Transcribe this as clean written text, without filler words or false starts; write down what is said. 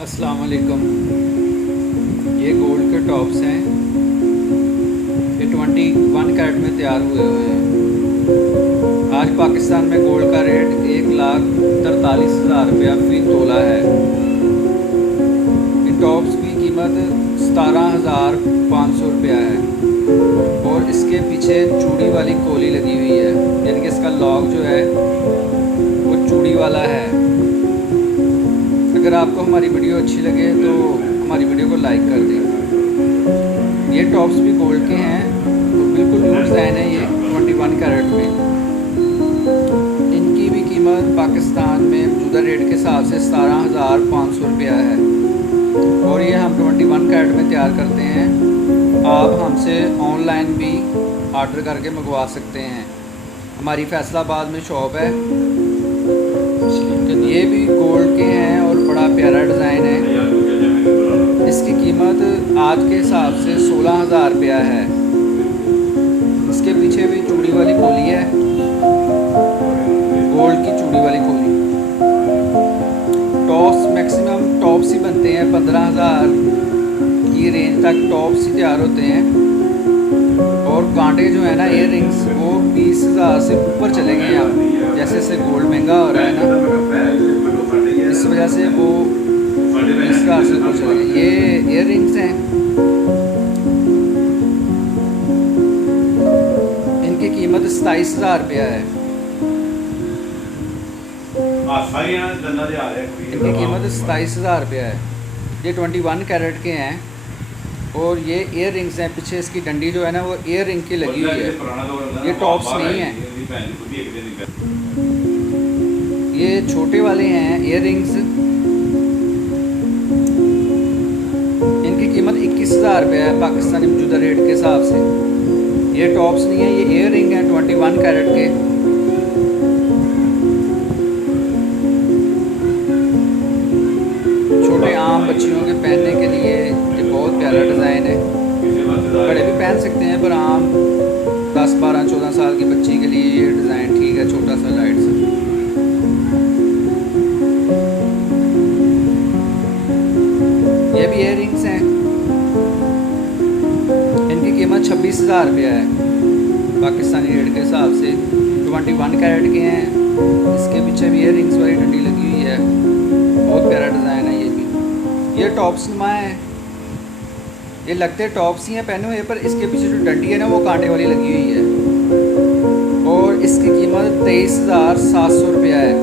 अस्सलाम वालेकुम। ये गोल्ड के टॉप्स हैं। ये 21 कैरेट में तैयार हुए हैं। आज पाकिस्तान में गोल्ड का रेट 1,43,000 रुपया फ़ी तोला है। इन टॉप्स की कीमत 17,500 रुपया है और इसके पीछे चूड़ी वाली कोली लगी हुई है, यानी कि इसका लॉक जो है वो चूड़ी वाला है। अगर आपको हमारी वीडियो अच्छी लगे तो हमारी वीडियो को लाइक कर दें। ये टॉप्स भी गोल्ड के हैं, तो बिल्कुल न्यू डिज़ाइन है ये 21 कैरेट में। इनकी भी कीमत पाकिस्तान में मौजूदा रेट के हिसाब से 17,500 रुपया है और ये हम 21 कैरेट में तैयार करते हैं। आप हमसे ऑनलाइन भी आर्डर करके मंगवा सकते हैं। हमारी फैसलाबाद में शॉप है। ये भी गोल्ड के हैं और बड़ा प्यारा डिज़ाइन है। इसकी कीमत आज के हिसाब से 16,000 रुपया है। इसके पीछे भी चूड़ी वाली कोली है, गोल्ड की चूड़ी वाली कोली। टॉप्स मैक्सिमम टॉप्स ही बनते हैं, 15,000 की रेंज तक टॉप्स ही तैयार होते हैं। और कांटे जो है ना, इयर रिंग्स, वो 20,000 से ऊपर चले गए हैं। अब जैसे जैसे गोल्ड महंगा हो रहा है ना, इस वजह से वो 20,000 से ऊपर चले गए। ये इयर रिंग्स हैं, इनकी कीमत 27,000 रुपया है। इनकी कीमत 27,000 रुपया है। ये 21 कैरेट के हैं और ये इयर रिंग्स हैं। पीछे इसकी डंडी जो है ना, वो इयर रिंग की लगी हुई है, ये टॉप्स नहीं है। ये छोटे वाले हैं इयर रिंग्स। इनकी कीमत 21,000 रुपये है पाकिस्तानी मौजूदा रेट के हिसाब से। ये टॉप्स नहीं है, ये इयर रिंग है 21 कैरेट के। छोटे आम बच्चियों के पहनने के लिए ये बहुत प्यारा डिज़ाइन है। बड़े भी पहन सकते हैं, पर आम 10, 12, 14 साल की बच्ची के लिए ये डिज़ाइन ठीक है, छोटा सा लाइट सा। ये भी इयर रिंग्स हैं। इनकी कीमत 26,000 रुपया है पाकिस्तानी रेट के हिसाब से। 21 कैरेट के हैं। इसके पीछे भी इयर रिंग्स वाली डंडी लगी हुई है, बहुत प्यारा डिज़ाइन है। ये भी ये टॉप्स नुमा है। ये लगते टॉप्स ही हैं पहने हुए, पर इसके पीछे जो डंडी है ना, वो कांटे वाली लगी हुई है और इसकी कीमत 23,700 रुपया है।